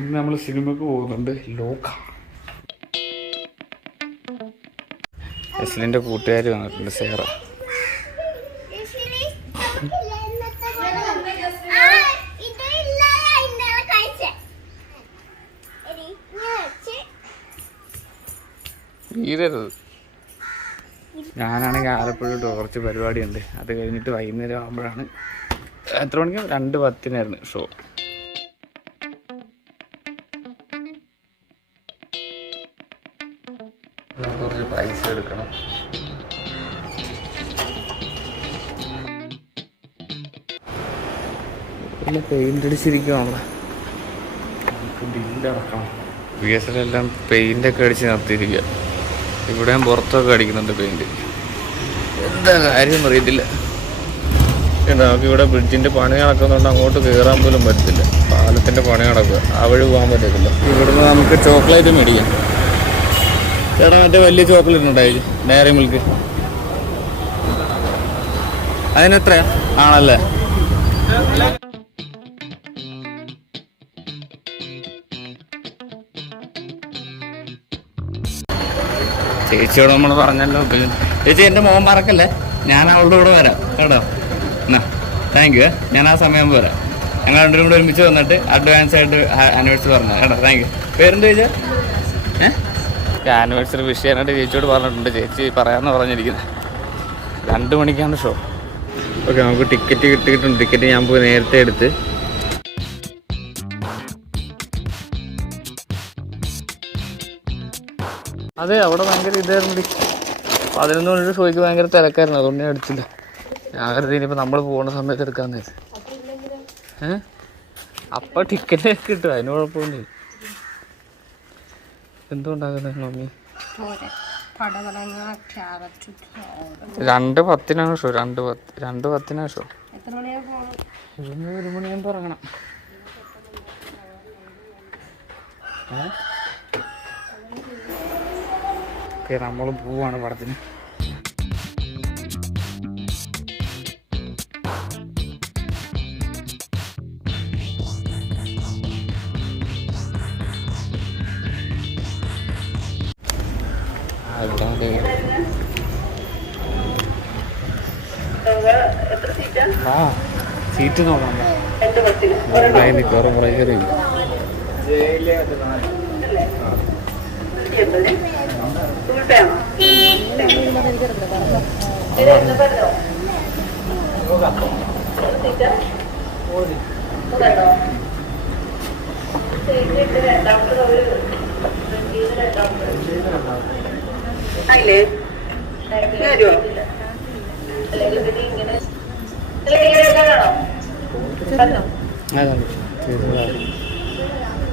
ഇന്ന് നമ്മൾ സിനിമക്ക് പോകുന്നുണ്ട്. ലോക എസ്ലിൻ്റെ കൂട്ടുകാർ വന്നിട്ടുണ്ട്. സേറ വീരരുത്. ഞാനാണെങ്കിൽ ആലപ്പുഴ കുറച്ച് പരിപാടിയുണ്ട്. അത് കഴിഞ്ഞിട്ട് വൈകുന്നേരം ആകുമ്പോഴാണ്. എത്ര മണിക്ക്? 2:10 ഷോ. കുറച്ച് പൈസ എടുക്കണം. പിന്നെ പെയിൻ്റ് അടിച്ചിരിക്കുകയാണല്ലോ. നമുക്ക് ബില്ലടക്കണം. VSL പെയിൻ്റൊക്കെ അടിച്ച് നിർത്തിയിരിക്കുക. ഇവിടെ ഞാൻ പുറത്തൊക്കെ അടിക്കുന്നുണ്ട് പെയിൻറ്. എന്താ കാര്യം അറിയത്തില്ല. നമുക്ക് ഇവിടെ ബ്രിഡ്ജിൻ്റെ പണി നടക്കുന്നുണ്ട്. അങ്ങോട്ട് കയറാൻ പോലും പറ്റത്തില്ല. പാലത്തിൻ്റെ പണി നടക്കുക. ആ വഴി പോകാൻ പറ്റത്തില്ല. ഇവിടുന്ന് നമുക്ക് ചോക്ലേറ്റ് മേടിക്കാം. ചേട്ടാ മറ്റേ വലിയ ചോക്ലേറ്റ് ഉണ്ടായി ഡയറി മിൽക്ക്. അതിനെത്രയാ? ആണല്ലേ. ചേച്ചിയോട് നമ്മൾ പറഞ്ഞല്ലോ. ചേച്ചി എൻ്റെ മോൻ മറക്കല്ലേ. ഞാൻ അവളുടെ കൂടെ വരാം കേട്ടോ. എന്നാ താങ്ക് യു. ഞാൻ ആ സമയം വരാം. ഞങ്ങൾ രണ്ടും കൂടെ ഒരുമിച്ച് വന്നിട്ട് അഡ്വാൻസ് ആയിട്ട് ആനിവേഴ്സറി പറഞ്ഞു കേട്ടോ. Thank you. പേരെന്ത് ചോദിച്ചാൽ? ആനിവേഴ്സറി വിഷ് ചെയ്യാനായിട്ട് ചേച്ചിയോട് പറഞ്ഞിട്ടുണ്ട്. ചേച്ചി പറയാമെന്ന് പറഞ്ഞിരിക്കുന്നത്. 2 മണിക്കാണ് ഷോ. ഓക്കെ, നമുക്ക് ടിക്കറ്റ് കിട്ടിയിട്ടുണ്ട്. ടിക്കറ്റ് ഞാൻ പോയി നേരത്തെ എടുത്ത്. അതെ, അവിടെ ഭയങ്കര ഇതായിരുന്നു. 11 മണിയുടെ ഷോയ്ക്ക് ഭയങ്കര തിരക്കായിരുന്നു. അതുകൊണ്ട് ഞാൻ എടുത്തില്ല. ഞാൻ കരുതി ഇനിയിപ്പോൾ നമ്മൾ പോകുന്ന സമയത്ത് എടുക്കാമെന്ന്. അപ്പം ടിക്കറ്റ് കിട്ടും. അതിന് കുഴപ്പമൊന്നുമില്ല. എന്തുകൊണ്ടാകുന്നത് മമ്മി? 2:10 ഷോ. 2:10 ഷോ. 1 മണിയാകുമ്പോൾ ഇറങ്ങണം. ഓക്കെ, നമ്മൾ പോവാണ് പടത്തിന്. ആ സീറ്റ് നോക്കാം. കയറി കയറി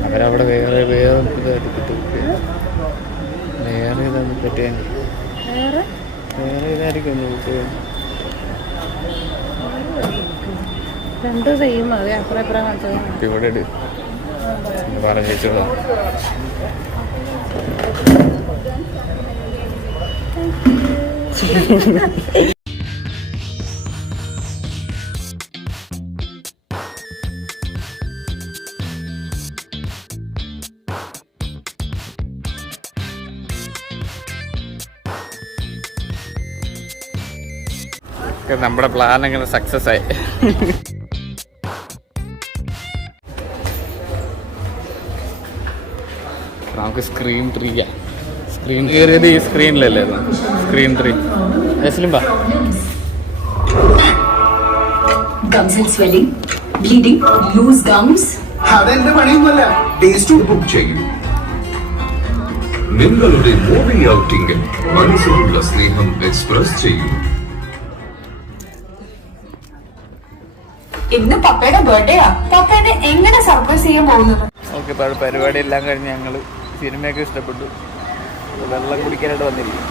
അവരവിടെ വേറെ ഇതായിട്ട് കിട്ടും. വേറെ ഇതാണ് പറ്റിയ വേറെ ഇതായിരിക്കും. ഇവിടെ പറഞ്ഞോളാം. നമ്മുടെ പ്ലാൻ അങ്ങനെ സക്സസ് ആയി. നമുക്ക് സ്ക്രീൻ 3 സ്ക്രീൻ കയറിയത് ഈ സ്ക്രീനിലല്ലേ? സ്ക്രീൻ 3 എസ്ലിംബ. നിങ്ങളുടെ മൂവി ഔട്ടിംഗിൽ മനസ്സിലുള്ള സ്നേഹം എക്സ്പ്രസ് ചെയ്യൂ. ഇന്ന് പപ്പയുടെ ബർത്ത്ഡേയാ. പപ്പേനെ എങ്ങനെ സർപ്രൈസ് ചെയ്യാൻ പോകുന്നത്? ഓക്കെ, പരിപാടി എല്ലാം കഴിഞ്ഞ് ഞങ്ങൾ സിനിമയൊക്കെ ഇഷ്ടപ്പെട്ടു. വെള്ളം കുടിക്കാനായിട്ട് വന്നിരിക്കും.